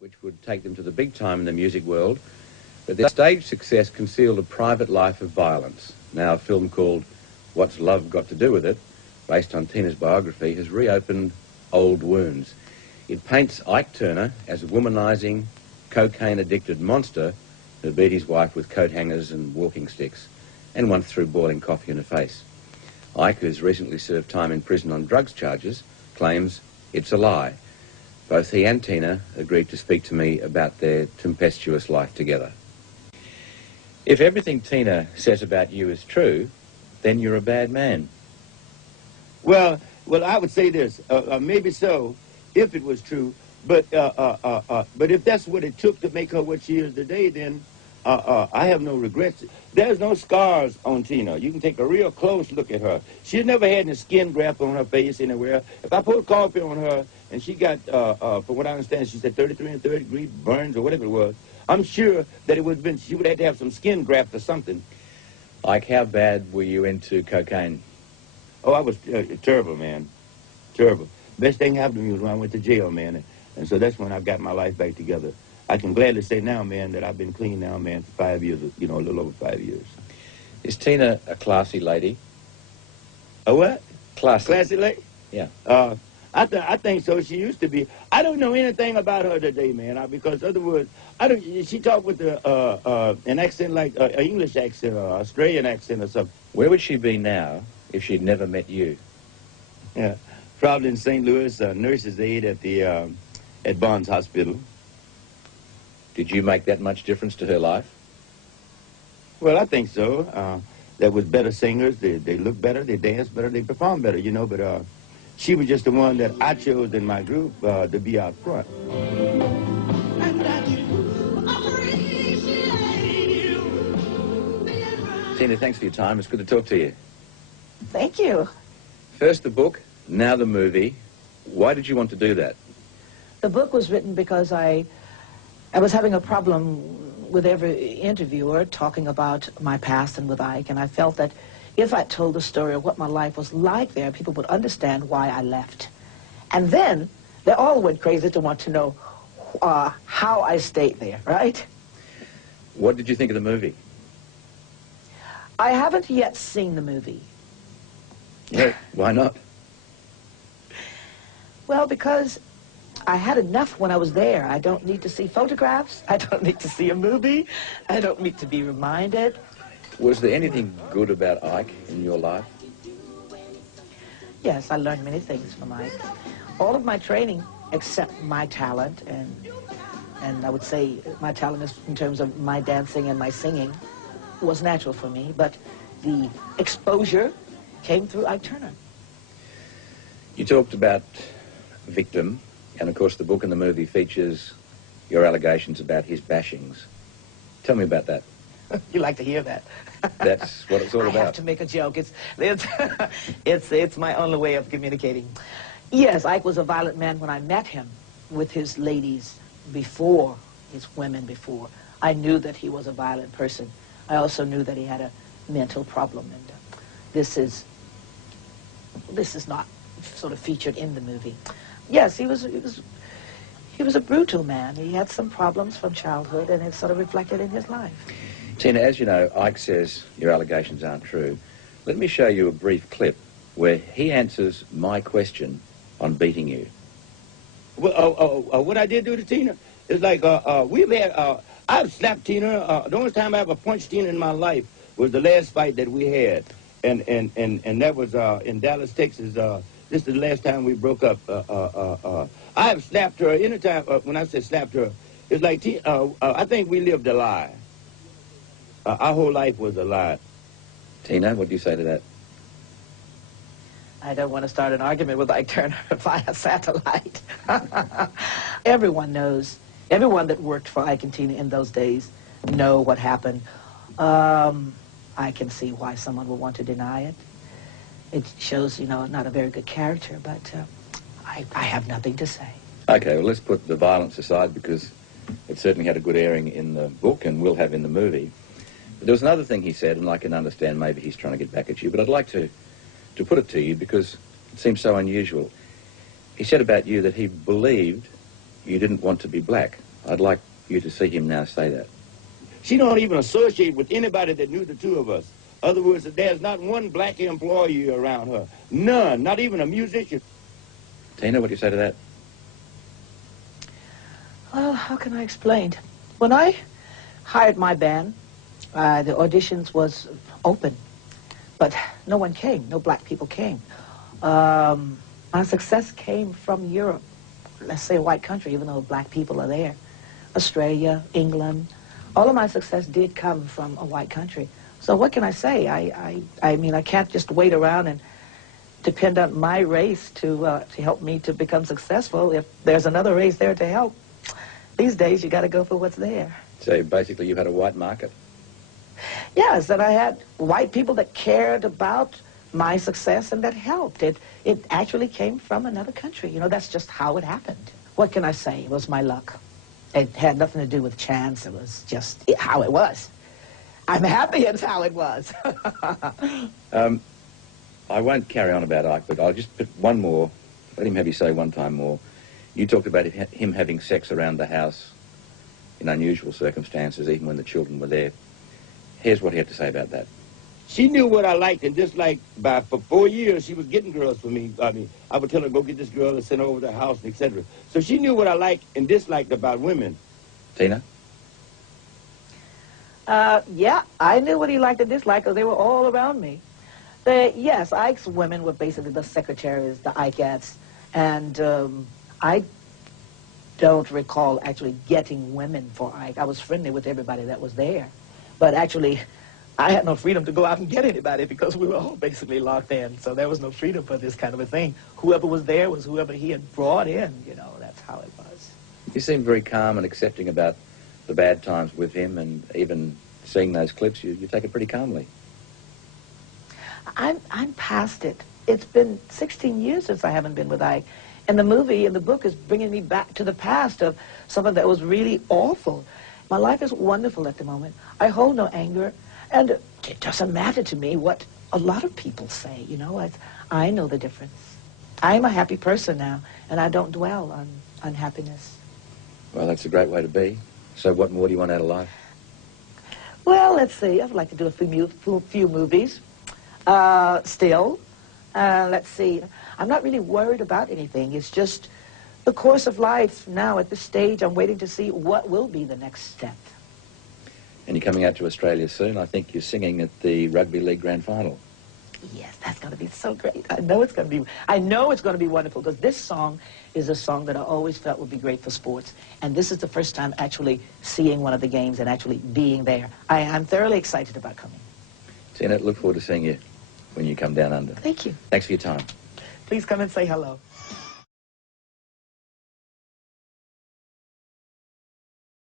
which would take them to the big time in the music world, but their stage success concealed a private life of violence. Now a film called What's Love Got to Do With It, based on Tina's biography, has reopened old wounds. It paints Ike Turner as a womanizing, cocaine-addicted monster who beat his wife with coat hangers and walking sticks, and once threw boiling coffee in her face. Ike, who's recently served time in prison on drugs charges, claims it's a lie. Both he and Tina agreed to speak to me about their tempestuous life together. If everything Tina says about you is true, then you're a bad man. Well, I would say this. Maybe so, if it was true. But if that's what it took to make her what she is today, then I have no regrets. There's no scars on Tina. You can take a real close look at her. She's never had any skin graft on her face anywhere. If I put coffee on her and she got, from what I understand, she said 33 and 30 degree burns or whatever it was, I'm sure that it would have been, she would have to have some skin graft or something. Ike, how bad were you into cocaine? Oh, I was terrible, man. Terrible. Best thing happened to me was when I went to jail, man. And so that's when I got my life back together. I can gladly say now, man, that I've been clean now, man, for 5 years, you know, a little over 5 years. Is Tina a classy lady? A what? Classy. Classy lady? Yeah. I think so. She used to be. I don't know anything about her today, man, because other words, she talked with an accent like an English accent or Australian accent or something. Where would she be now if she'd never met you? Yeah, probably in St. Louis, nurse's aide at Barnes Hospital. Did you make that much difference to her life? Well, I think so. There was better singers. They look better. They dance better. They perform better, you know. But she was just the one that I chose in my group to be out front. Tina, thanks for your time. It's good to talk to you. Thank you. First the book, now the movie. Why did you want to do that? The book was written because I was having a problem with every interviewer talking about my past and with Ike, and I felt that if I told the story of what my life was like there, people would understand why I left. And then they all went crazy to want to know how I stayed there, right? What did you think of the movie? I haven't yet seen the movie. Yeah, why not? Well, because I had enough when I was there. I don't need to see photographs. I don't need to see a movie. I don't need to be reminded. Was there anything good about Ike in your life? Yes, I learned many things from Ike. All of my training, except my talent, and I would say my talent is in terms of my dancing and my singing, was natural for me, but the exposure came through Ike Turner. You talked about victim, and of course the book and the movie features your allegations about his bashings. Tell me about that. You like to hear that. That's what it's all about. I have to make a joke. It's my only way of communicating. Yes, Ike was a violent man when I met him with his ladies before, his women before. I knew that he was a violent person. I also knew that he had a mental problem, and this is not sort of featured in the movie. Yes, he was a brutal man. He had some problems from childhood, and it sort of reflected in his life. Tina, as you know, Ike says your allegations aren't true. Let me show you a brief clip where he answers my question on beating you. Well, what I did do to Tina is like we've had. I've slapped Tina. The only time I ever punched Tina in my life was the last fight that we had, and that was in Dallas, Texas. This is the last time we broke up. I have slapped her anytime. When I say slapped her, it's like I think we lived a lie. Our whole life was a lie. Tina, what do you say to that? I don't want to start an argument with Ike Turner via satellite. Everyone knows. Everyone that worked for Ike and Tina in those days know what happened. I can see why someone would want to deny it. It shows, you know, not a very good character, but I have nothing to say. Okay, well, let's put the violence aside because it certainly had a good airing in the book and will have in the movie. But there was another thing he said, and I can understand maybe he's trying to get back at you, but I'd like to put it to you because it seems so unusual. He said about you that he believed you didn't want to be black. I'd like you to see him now say that. She don't even associate with anybody that knew the two of us. Other words, there's not one black employee around her. None, not even a musician. Tina, what do you say to that? Well, how can I explain? When I hired my band, the auditions was open, but no one came. No black people came. My success came from Europe. Let's say a white country, even though black people are there. Australia, England. All of my success did come from a white country. So what can I say? I mean, I can't just wait around and depend on my race to help me to become successful. If there's another race there to help, these days you got to go for what's there. So basically you had a white market. Yes, and I had white people that cared about my success and that helped. It actually came from another country. You know, that's just how it happened. What can I say? It was my luck. It had nothing to do with chance. It was just how it was. I'm happy it's how it was. I won't carry on about Ike, but I'll just put one more. Let him have you say one time more. You talked about him having sex around the house in unusual circumstances, even when the children were there. Here's what he had to say about that. She knew what I liked and disliked. For 4 years, she was getting girls for me. I mean, I would tell her, go get this girl and send her over to the house, etc. So she knew what I liked and disliked about women. Tina? Yeah, I knew what he liked and disliked because they were all around me. Yes, Ike's women were basically the secretaries, the Ikeettes, and I don't recall actually getting women for Ike. I was friendly with everybody that was there, but actually I had no freedom to go out and get anybody because we were all basically locked in, so there was no freedom for this kind of a thing. Whoever was there was whoever he had brought in, you know, that's how it was. You seem very calm and accepting about the bad times with him, and even seeing those clips, you take it pretty calmly. I'm past it. It's been 16 years since I haven't been with Ike. And the movie and the book is bringing me back to the past of something that was really awful. My life is wonderful at the moment. I hold no anger. And it doesn't matter to me what a lot of people say, you know. I know the difference. I'm a happy person now, and I don't dwell on unhappiness. Well, that's a great way to be. So what more do you want out of life? Well, let's see. I'd like to do a few movies. Still. Let's see. I'm not really worried about anything. It's just the course of life now at this stage. I'm waiting to see what will be the next step. And you're coming out to Australia soon. I think you're singing at the Rugby League Grand Final. Yes, that's going to be so great. I know it's going to be wonderful because this song is a song that I always felt would be great for sports. And this is the first time actually seeing one of the games and actually being there. I'm thoroughly excited about coming. Tina, look forward to seeing you when you come down under. Thank you. Thanks for your time. Please come and say hello.